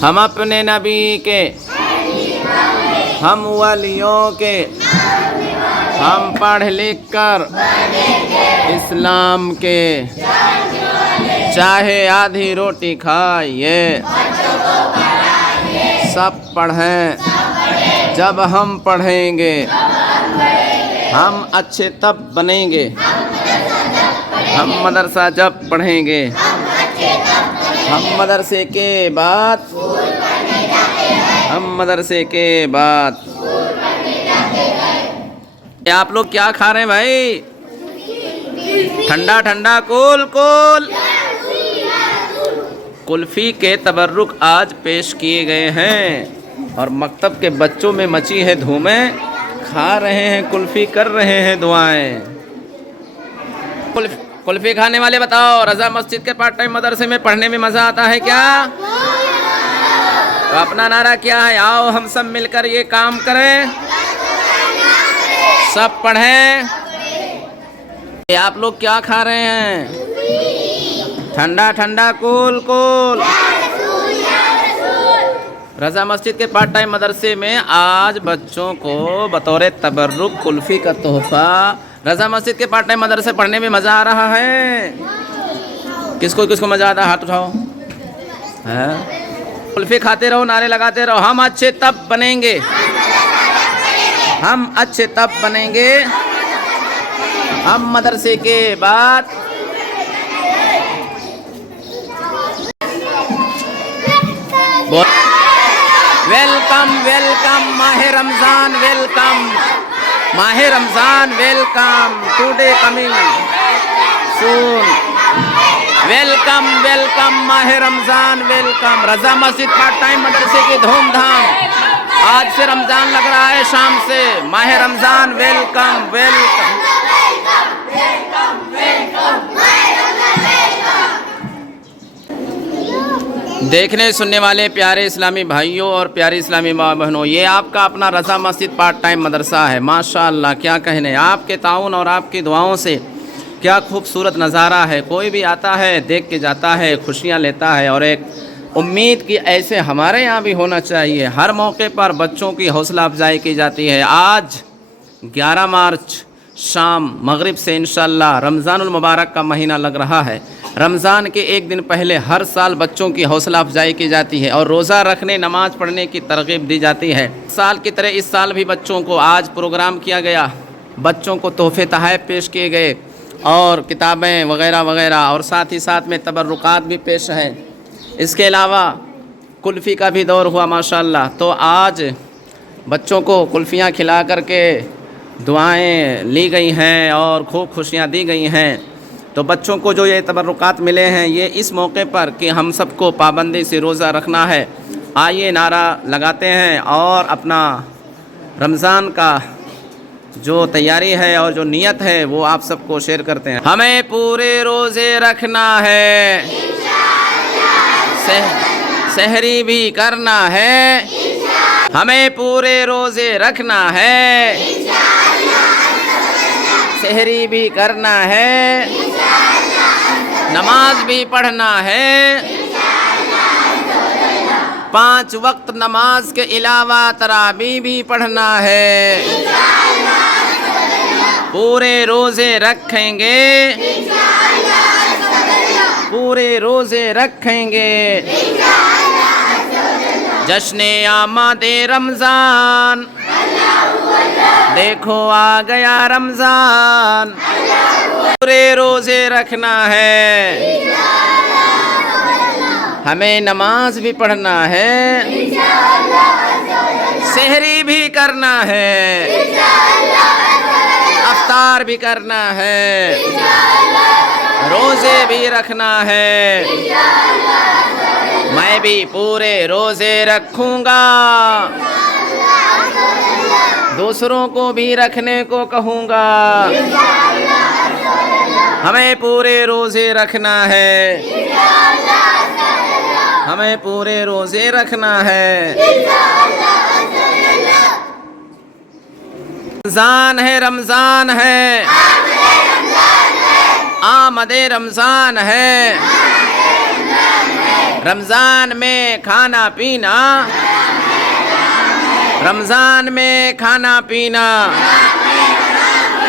हम अपने नबी के, हम वलियों के, हम पढ़ लिख कर इस्लाम के, चाहे आधी रोटी खाइए, सब पढ़ें। जब हम पढ़ेंगे हम अच्छे तब बनेंगे। हम मदरसा जब पढ़ेंगे, हम मदरसे के बाद, हम मदरसे के बाद। आप लोग क्या खा रहे हैं भाई? ठंडा ठंडा कूल कूल कुल्फ़ी के तबर्रुक आज पेश किए गए हैं और मकतब के बच्चों में मची है धूमें। खा रहे हैं कुल्फ़ी, कर रहे हैं दुआएं। कुल्फ़ी खाने वाले बताओ, रज़ा मस्जिद के पार्ट टाइम मदरसे में पढ़ने में मज़ा आता है क्या? तो अपना नारा क्या है? आओ हम सब मिलकर ये काम करें, सब पढ़ें। आप लोग क्या खा रहे हैं? ठंडा ठंडा कूल कूल। रज़ा मस्जिद के पार्ट टाइम मदरसे में आज बच्चों को बतौर तबर्रुक कुल्फ़ी का तोहफ़ा। रज़ा मस्जिद के पार्ट टाइम मदरसे पढ़ने में मज़ा आ रहा है? किसको किसको मज़ा आता है? हाथ उठाओ। है कुल्फ़ी खाते रहो, नारे लगाते रहो। हम अच्छे तब बनेंगे, हम अच्छे तब बनेंगे, हम मदरसे के बाद। वेलकम वेलकम माहे रमज़ान, वेलकम माहे Ramzan, welcome today coming soon. Welcome welcome माहे रमज़ान, वेलकम। रज़ा मस्जिद पार्ट टाइम मदरसे की धूमधाम। आज से रमज़ान लग रहा है, शाम से माहे रमज़ान। Welcome welcome. देखने सुनने वाले प्यारे इस्लामी भाइयों और प्यारी इस्लामी माँ बहनों, ये आपका अपना रज़ा मस्जिद पार्ट टाइम मदरसा है। माशाअल्लाह, क्या कहने, आपके ताउन और आपकी दुआओं से क्या खूबसूरत नज़ारा है। कोई भी आता है, देख के जाता है, खुशियाँ लेता है। और एक उम्मीद की ऐसे हमारे यहाँ भी होना चाहिए। हर मौके पर बच्चों की हौसला अफजाई की जाती है। आज 11 मार्च शाम मगरिब से इंशाअल्लाह रमज़ानुल मुबारक का महीना लग रहा है। रमज़ान के एक दिन पहले हर साल बच्चों की हौसला अफजाई की जाती है और रोज़ा रखने, नमाज़ पढ़ने की तरग़ीब दी जाती है। साल की तरह इस साल भी बच्चों को आज प्रोग्राम किया गया। बच्चों को तोहफ़े तोहफ़े पेश किए गए और किताबें वग़ैरह वग़ैरह, और साथ ही साथ में तबर्रुकात भी पेश हैं। इसके अलावा कुल्फ़ी का भी दौर हुआ माशाअल्लाह। तो आज बच्चों को कुल्फ़ियाँ खिला करके दुआएं ली गई हैं और खूब खुशियाँ दी गई हैं। तो बच्चों को जो ये तबर्रुकात मिले हैं, ये इस मौके पर कि हम सबको पाबंदी से रोज़ा रखना है। आइए नारा लगाते हैं और अपना रमज़ान का जो तैयारी है और जो नियत है वो आप सबको शेयर करते हैं। हमें पूरे रोज़े रखना है, सहरी भी करना है। हमें पूरे रोज़े रखना है, सहरी भी करना है, नमाज भी पढ़ना है। 5 वक्त नमाज के अलावा तरावी भी पढ़ना है। पूरे रोज़े रखेंगे, पूरे रोज़े रखेंगे। जश्ने आमादे रमज़ान, देखो आ गया रमज़ान। पूरे रोज़े रखना है, हमें नमाज भी पढ़ना है, सहरी भी करना है, अफ्तार भी करना है, रोज़े भी रखना है। मैं भी पूरे रोज़े रखूँगा, दूसरों को भी रखने को कहूँगा। हमें पूरे रोज़े रखना है, हमें पूरे रोज़े रखना है। रमज़ान है, रमज़ान है, आमदे रमज़ान है। रमज़ान में खाना पीना, रमज़ान में खाना पीना,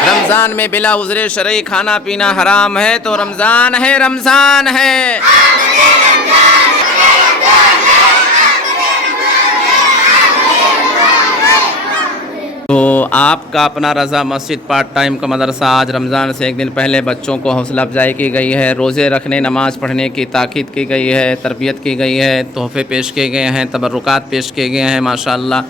रमज़ान में बिला उज़्र शरई खाना पीना हराम है, तो रमज़ान है, रमज़ान है। तो आपका अपना रज़ा मस्जिद पार्ट टाइम का मदरसा आज रमज़ान से एक दिन पहले बच्चों को हौसला अफजाई की गई है, रोज़े रखने, नमाज़ पढ़ने की ताकीद की गई है, तरबियत की गई है, तोहफ़े पेश किए गए हैं, तबर्रुकात पेश किए गए हैं माशाअल्लाह।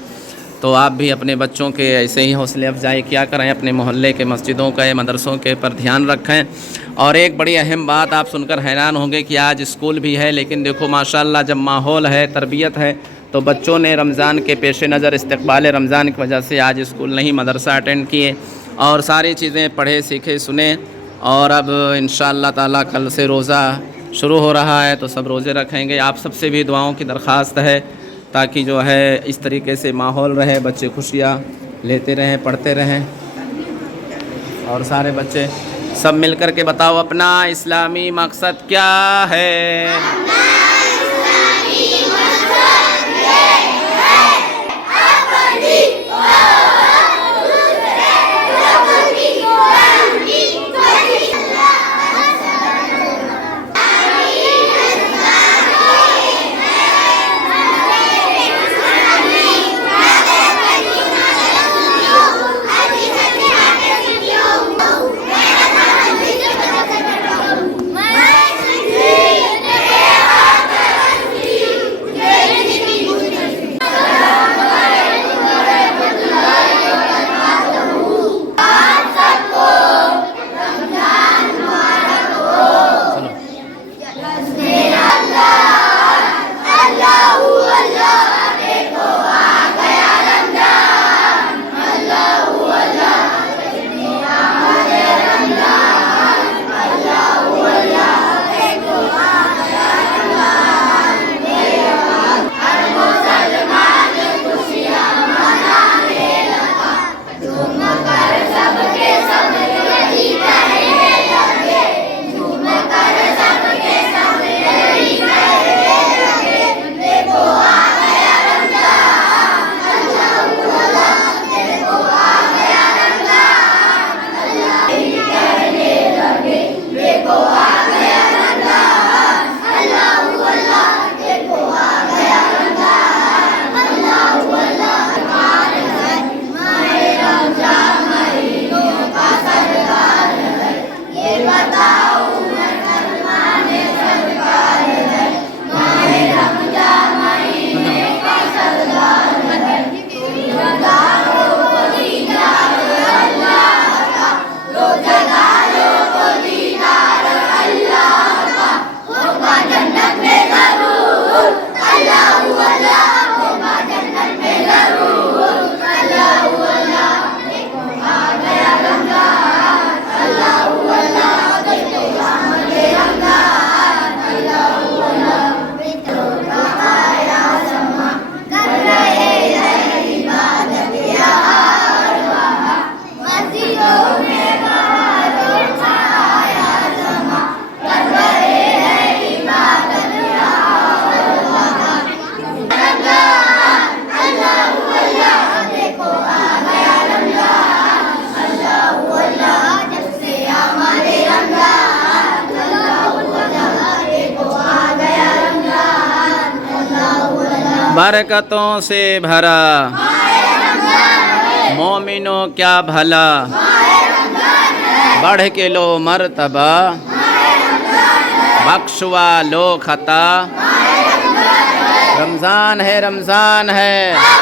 तो आप भी अपने बच्चों के ऐसे ही हौसले अफजाई किया करें, अपने मोहल्ले के मस्जिदों के मदरसों के पर ध्यान रखें। और एक बड़ी अहम बात आप सुनकर हैरान होंगे कि आज स्कूल भी है, लेकिन देखो माशाअल्लाह जब माहौल है, तरबियत है, तो बच्चों ने रमज़ान के पेश नज़र इस्तक़बाल रमज़ान की वजह से आज स्कूल नहीं मदरसा अटेंड किए और सारी चीज़ें पढ़े सीखे सुने। और अब इंशाअल्लाह ताला कल से रोज़ा शुरू हो रहा है, तो सब रोज़े रखेंगे। आप सबसे भी दुआओं की दरख्वास्त है ताकि जो है इस तरीके से माहौल रहे, बच्चे खुशियाँ लेते रहें, पढ़ते रहें। और सारे बच्चे सब मिल कर के बताओ अपना इस्लामी मकसद क्या है। बरकतों से भरा मोमिनों क्या भला, बढ़ के लो मर्तबा, बख्शवा लो खता। रमज़ान है, रमज़ान है।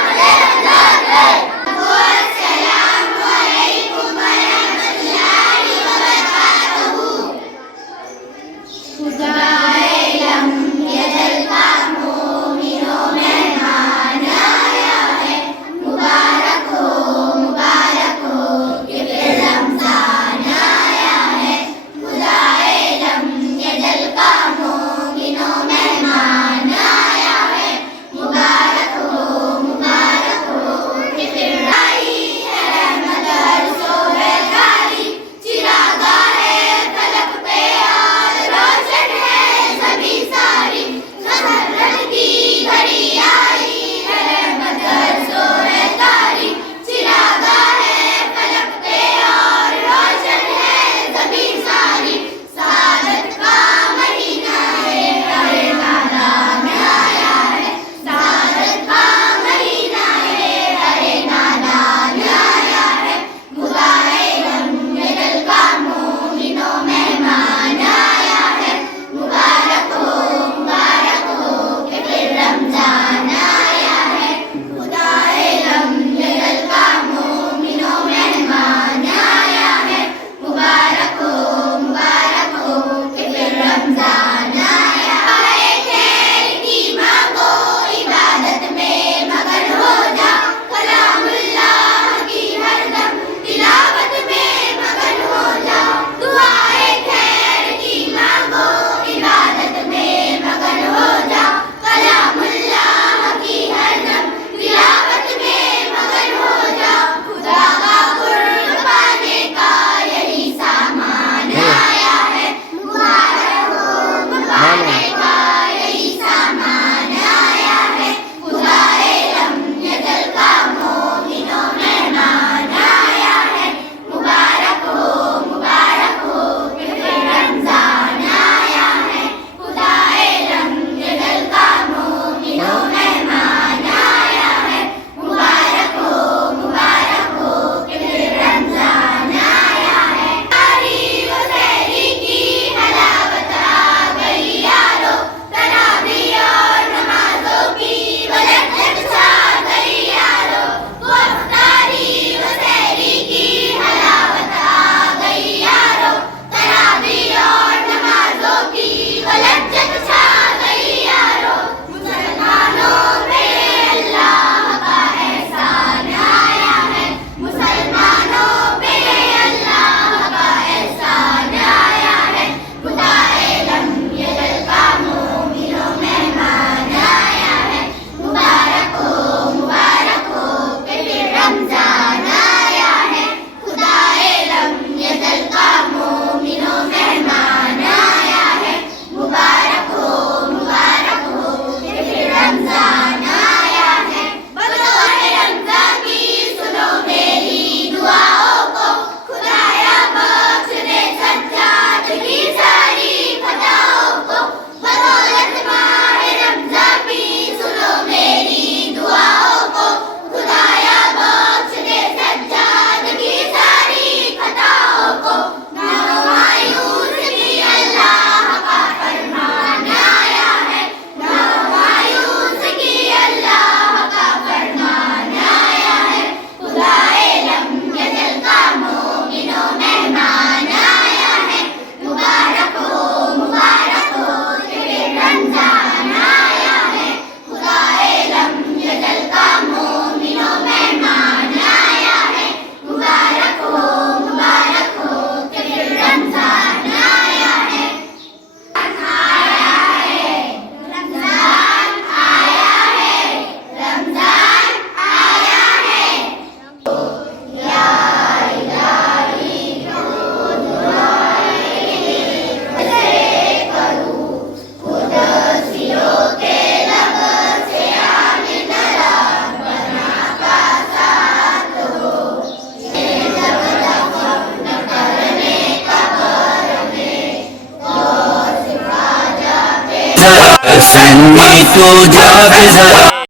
जरा, सन्नी तू जाग जरा।